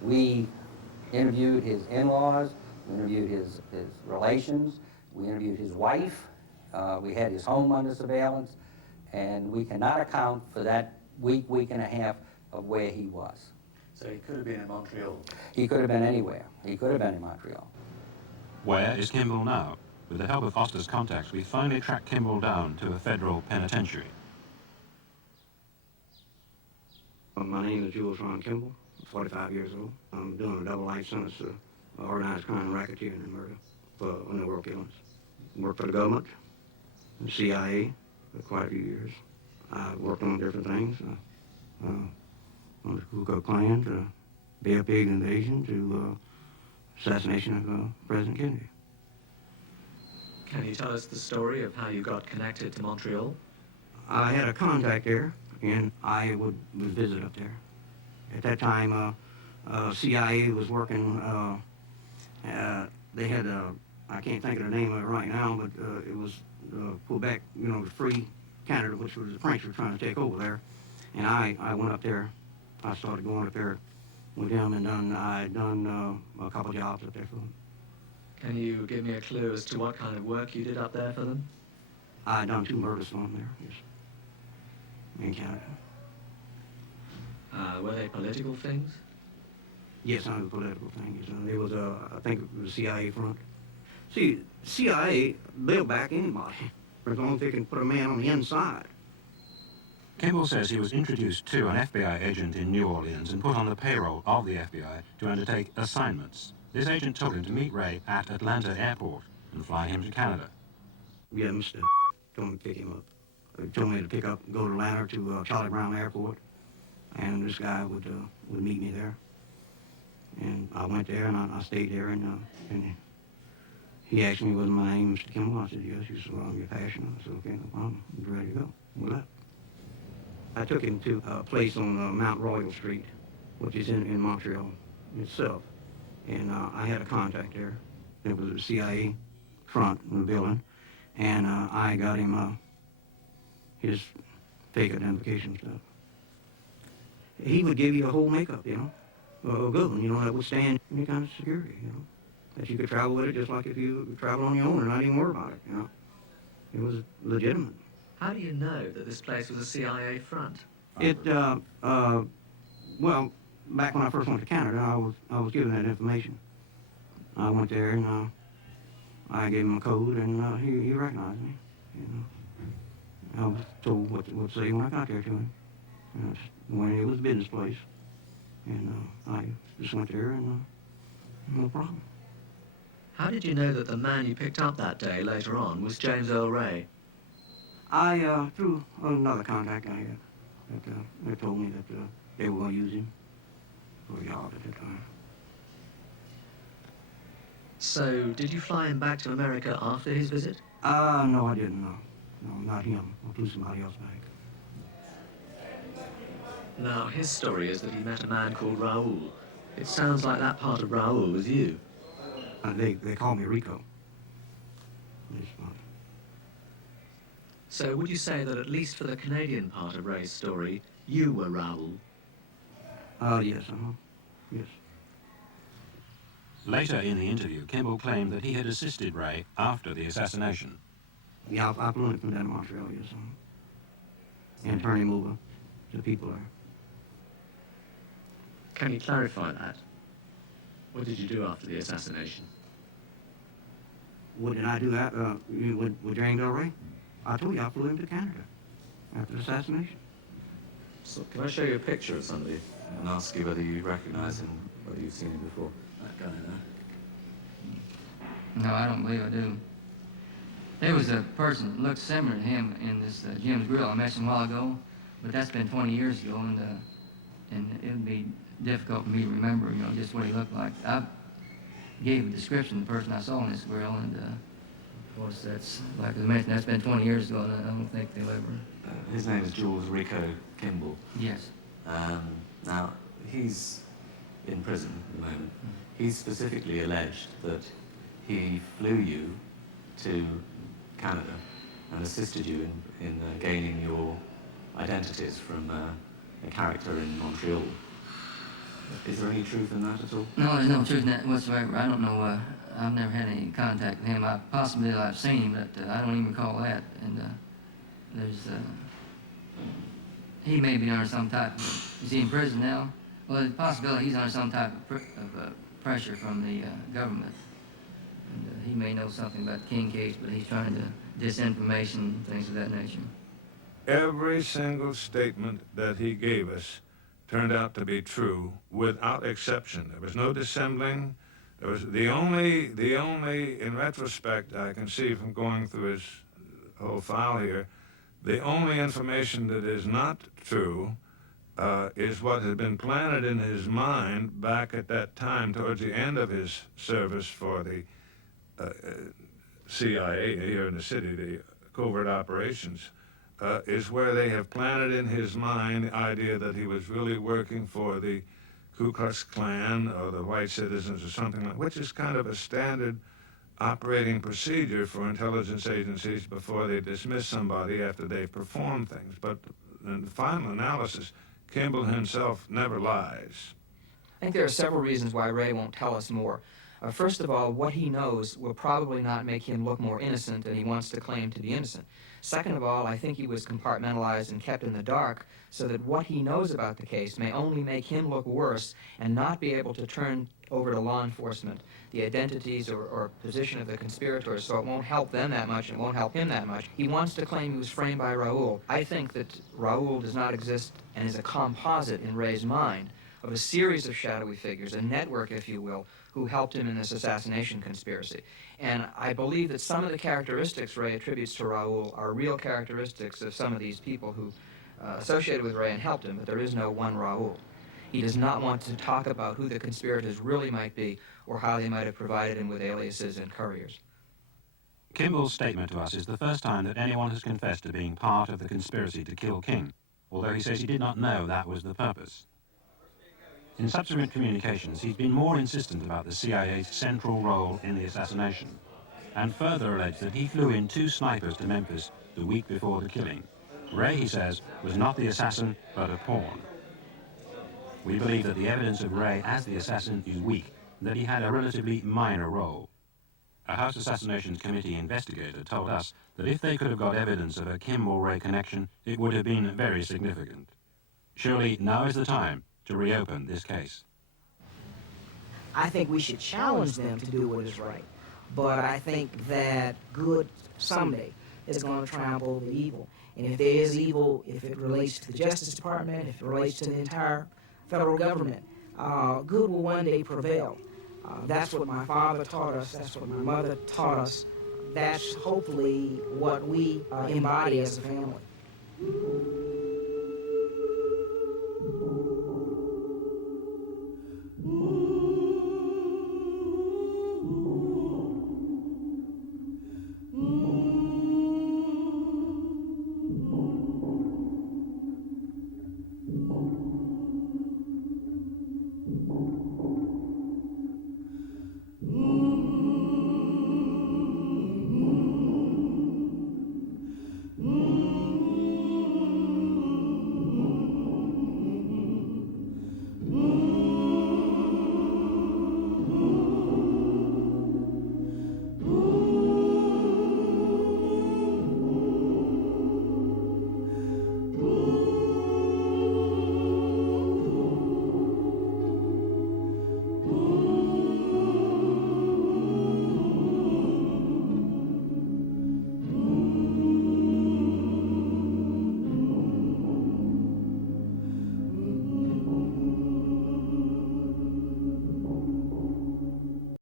We interviewed his in-laws, we interviewed his relations, we interviewed his wife, we had his home under surveillance, and we cannot account for that week and a half of where he was. So he could have been in Montreal? He could have been anywhere. He could have been in Montreal. Where is Kimball now? With the help of Oster's contacts, we finally tracked Kimball down to a federal penitentiary. My name is Jules Ron Kimball. I'm 45 years old. I'm doing a double life sentence of organized crime, racketeering, and murder for underworld killings. Worked for the government, the CIA, for quite a few years. I worked on different things, on the Ku Klux Klan, to Bay of Pigs invasion, to assassination of President Kennedy. Can you tell us the story of how you got connected to Montreal? I had a contact there, and I would visit up there. At that time, CIA was working, they had, I can't think of the name of it right now, but it was Quebec, you know, the Free Canada, which was the French were trying to take over there. And I went up there. I started going up there with them, and I'd done a couple jobs up there for them. Can you give me a clue as to what kind of work you did up there for them? I'd done 2 murders for them there, yes, in Canada. Were they political things? Yes, I was a political thing. Yes. It was, I think it was CIA front. See, CIA, they'll back anybody, as long as they can put a man on the inside. Kimball says he was introduced to an FBI agent in New Orleans and put on the payroll of the FBI to undertake assignments. This agent told him to meet Ray at Atlanta Airport and fly him to Canada. Yeah, Mr. told me to pick him up. He told me to go to Atlanta to Charlie Brown Airport, and this guy would meet me there. And I went there, and I stayed there, and he asked me, was my name Mr. Kimball? I said, yes. He said, well, I'm your passion. I said, okay, no problem. I'm ready to go. We left. I took him to a place on Mount Royal Street, which is in Montreal itself. And I had a contact there. It was a CIA front in the building. And I got him his fake identification stuff. He would give you a whole makeup, you know, a good one, you know, that would stand any kind of security, you know, that you could travel with it just like if you travel on your own and not even worry about it, you know. It was legitimate. How do you know that this place was a CIA front? Well, back when I first went to Canada, I was given that information. I went there and I gave him a code, and he recognized me. You know, I was told what to say when I got there to him. When it was a business place, and I just went there, and no problem. How did you know that the man you picked up that day later on was James Earl Ray? Through another contact I had, they told me that they were going to use him for a job at the time. So, did you fly him back to America after his visit? No, I didn't, no. No, not him. I flew somebody else back. Now, his story is that he met a man called Raoul. It sounds like that part of Raoul was you. They call me Rico. So would you say that at least for the Canadian part of Ray's story, you were Raoul? Yes, yes. Later in the interview, Kimball claimed that he had assisted Ray after the assassination. Yeah, I flew him from down to Montreal, yes. And turned him over to the people there. Can you clarify that? What did you do after the assassination? What did I do with James Earl Ray? I told you I flew him to Canada after the assassination. So can I show you a picture of somebody and ask you whether you recognize him, whether you've seen him before? That guy there. No, I don't believe I do. There was a person that looked similar to him in this Jim's Grill I mentioned a while ago, but that's been 20 years ago, and it would be difficult for me to remember, you know, just what he looked like. I gave a description of the person I saw in this grill, and of course that's, like I mentioned, that's been 20 years ago, and I don't think they'll ever... His name is Jules Rico Kimball. Yes. Now, he's in prison at the moment. He's specifically alleged that he flew you to Canada and assisted you in gaining your identities from a character in Montreal. Is there any truth in that at all? No, there's no truth in that whatsoever. I don't know. I've never had any contact with him. I've seen him, but I don't even recall that. And he may be under some type of... Is he in prison now? Well, there's a possibility he's under some type of pressure from the government. And he may know something about the King case, but he's trying to disinformation, things of that nature. Every single statement that he gave us turned out to be true without exception. There was no dissembling. There was the only, in retrospect, I can see from going through his whole file here, the only information that is not true is what had been planted in his mind back at that time towards the end of his service for the CIA here in the city, the covert operations. is where they have planted in his mind the idea that he was really working for the Ku Klux Klan or the white citizens or something like, which is kind of a standard operating procedure for intelligence agencies before they dismiss somebody after they've performed things. But in the final analysis, Kimball himself never lies. I think there are several reasons why Ray won't tell us more. First of all, what he knows will probably not make him look more innocent than he wants to claim to be innocent. Second of all, I think he was compartmentalized and kept in the dark so that what he knows about the case may only make him look worse and not be able to turn over to law enforcement the identities or position of the conspirators, so it won't help them that much and it won't help him that much. He wants to claim he was framed by Raoul. I think that Raoul does not exist and is a composite in Ray's mind of a series of shadowy figures, a network, if you will, who helped him in this assassination conspiracy. And I believe that some of the characteristics Ray attributes to Raoul are real characteristics of some of these people who associated with Ray and helped him, but there is no one Raoul. He does not want to talk about who the conspirators really might be or how they might have provided him with aliases and couriers. Kimball's statement to us is the first time that anyone has confessed to being part of the conspiracy to kill King, although he says he did not know that was the purpose. In subsequent communications, he's been more insistent about the CIA's central role in the assassination, and further alleged that he flew in 2 snipers to Memphis the week before the killing. Ray, he says, was not the assassin, but a pawn. We believe that the evidence of Ray as the assassin is weak, and that he had a relatively minor role. A House Assassinations Committee investigator told us that if they could have got evidence of a Kimball-Ray connection, it would have been very significant. Surely now is the time to reopen this case. I think we should challenge them to do what is right, but I think that good someday is going to triumph over evil. And if there is evil, if it relates to the Justice Department, if it relates to the entire federal government, good will one day prevail. That's what my father taught us. That's what my mother taught us. That's hopefully what we embody as a family.